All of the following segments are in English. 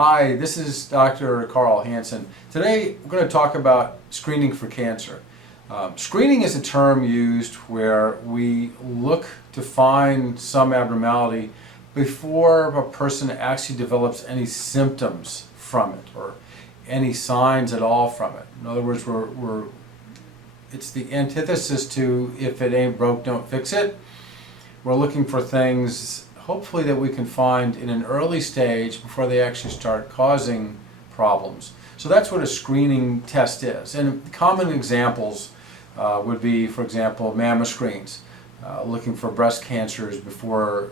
Hi, this is Dr. Carl Hansen. Today we're going to talk about screening for cancer. Screening is a term used where we look to find some abnormality before a person actually develops any symptoms from it or any signs at all from it. In other words, it's the antithesis to if it ain't broke, don't fix it. We're looking for things hopefully that we can find in an early stage before they actually start causing problems. So that's what a screening test is. And common examples would be, for example, mammo screens, looking for breast cancers before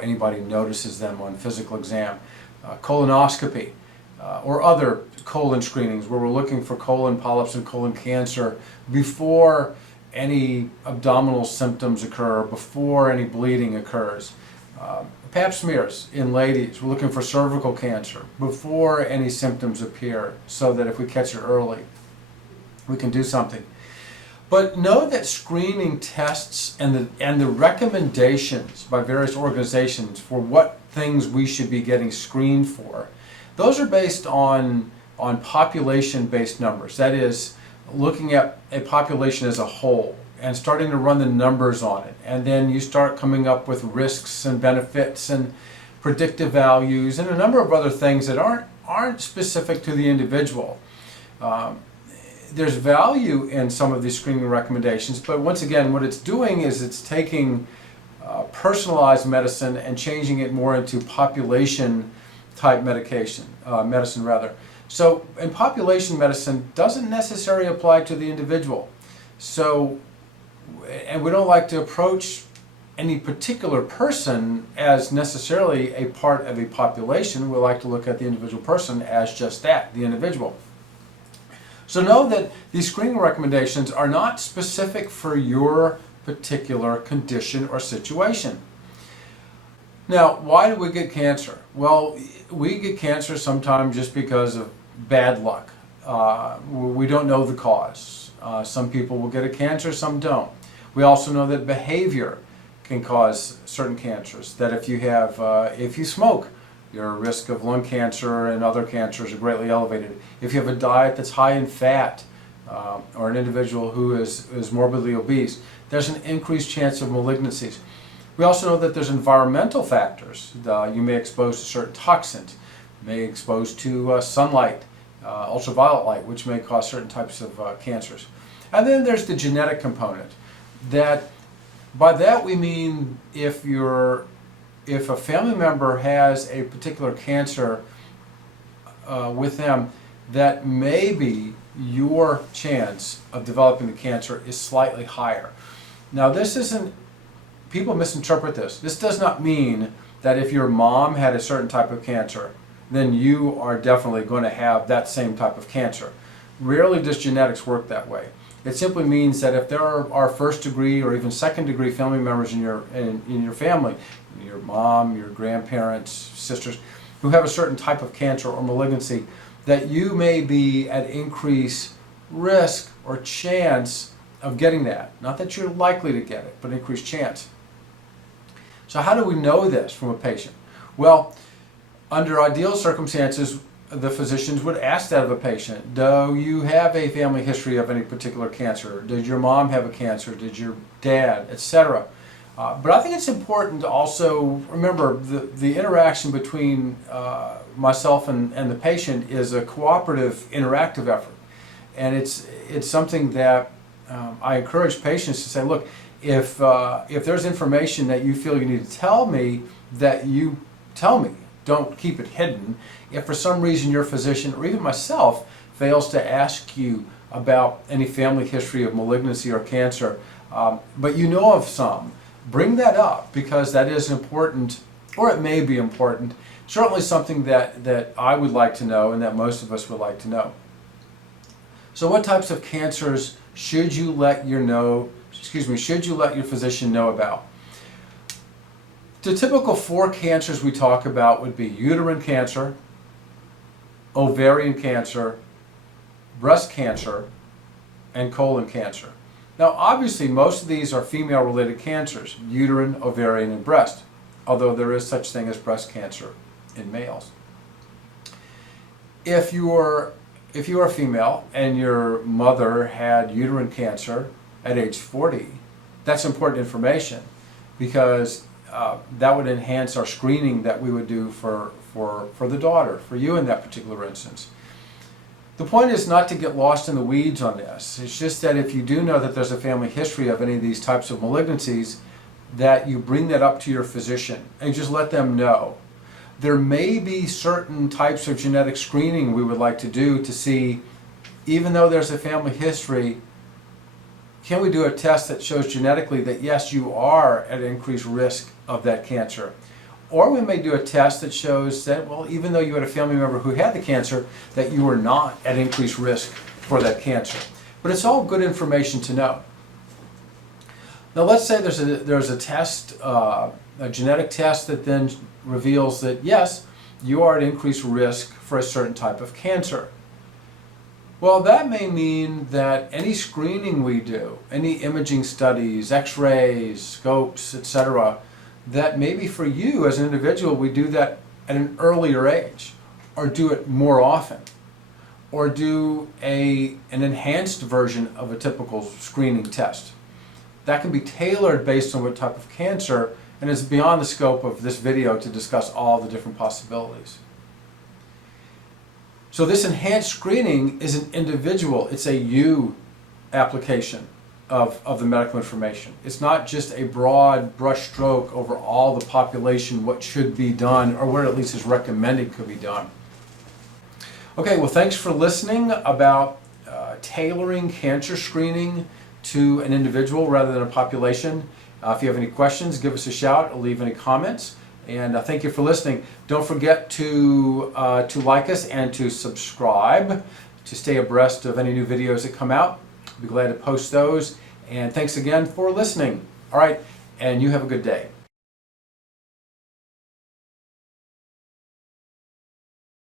anybody notices them on physical exam, colonoscopy, or other colon screenings where we're looking for colon polyps and colon cancer before any abdominal symptoms occur, before any bleeding occurs. Pap smears in ladies, we're looking for cervical cancer before any symptoms appear so that if we catch it early, we can do something. But know that screening tests and the recommendations by various organizations for what things we should be getting screened for, those are based on population-based numbers. That is, looking at a population as a whole and starting to run the numbers on it. And then you start coming up with risks and benefits and predictive values and a number of other things that aren't specific to the individual. There's value in some of these screening recommendations, but once again, what it's doing is it's taking personalized medicine and changing it more into population type medicine. So, and population medicine doesn't necessarily apply to the individual. So, and we don't like to approach any particular person as necessarily a part of a population. We like to look at the individual person as just that, the individual. So know that these screening recommendations are not specific for your particular condition or situation. Now, why do we get cancer? Well, we get cancer sometimes just because of bad luck. We don't know the cause. Some people will get a cancer, some don't. We also know that behavior can cause certain cancers. That if you smoke, your risk of lung cancer and other cancers are greatly elevated. If you have a diet that's high in fat, or an individual who is morbidly obese, there's an increased chance of malignancies. We also know that there's environmental factors. You may expose to certain toxins, may be exposed to sunlight, ultraviolet light, which may cause certain types of cancers. And then there's the genetic component. By that we mean if a family member has a particular cancer with them, that maybe your chance of developing the cancer is slightly higher. Now people misinterpret this. This does not mean that if your mom had a certain type of cancer, then you are definitely going to have that same type of cancer. Rarely does genetics work that way. It simply means that if there are first degree or even second degree family members in your family, your mom, your grandparents, sisters, who have a certain type of cancer or malignancy, that you may be at increased risk or chance of getting that. Not that you're likely to get it, but increased chance. So how do we know this from a patient? Well, under ideal circumstances, the physicians would ask that of a patient. Do you have a family history of any particular cancer? Did your mom have a cancer? Did your dad, etc.? But I think it's important to also remember the interaction between myself and the patient is a cooperative, interactive effort. And it's something that I encourage patients to say, look, if there's information that you feel you need to tell me, that you tell me. Don't keep it hidden. If for some reason your physician or even myself fails to ask you about any family history of malignancy or cancer, but you know of some, bring that up, because that is important, or it may be important, certainly something that I would like to know and that most of us would like to know. So what types of cancers should you let your physician know about? The typical 4 cancers we talk about would be uterine cancer, ovarian cancer, breast cancer, and colon cancer. Now obviously most of these are female-related cancers, uterine, ovarian, and breast, although there is such thing as breast cancer in males. If you're a female and your mother had uterine cancer at age 40, that's important information, because that would enhance our screening that we would do for the daughter, for you in that particular instance. The point is not to get lost in the weeds on this. It's just that if you do know that there's a family history of any of these types of malignancies, that you bring that up to your physician and just let them know. There may be certain types of genetic screening we would like to do to see, even though there's a family history, can we do a test that shows genetically that yes, you are at increased risk of that cancer? Or we may do a test that shows that, well, even though you had a family member who had the cancer, that you were not at increased risk for that cancer. But it's all good information to know. Now let's say there's a test, a genetic test that then reveals that yes, you are at increased risk for a certain type of cancer. Well, that may mean that any screening we do, any imaging studies, x-rays, scopes, etc., that maybe for you as an individual we do that at an earlier age, or do it more often, or do an enhanced version of a typical screening test. That can be tailored based on what type of cancer, and is beyond the scope of this video to discuss all the different possibilities. So this enhanced screening is an individual, it's a you application of the medical information. It's not just a broad brush stroke over all the population, what should be done, or what at least is recommended could be done. Okay, well, thanks for listening about tailoring cancer screening to an individual rather than a population. If you have any questions, give us a shout or leave any comments. And thank you for listening. Don't forget to like us and to subscribe to stay abreast of any new videos that come out. I'll be glad to post those. And thanks again for listening. All right, and you have a good day.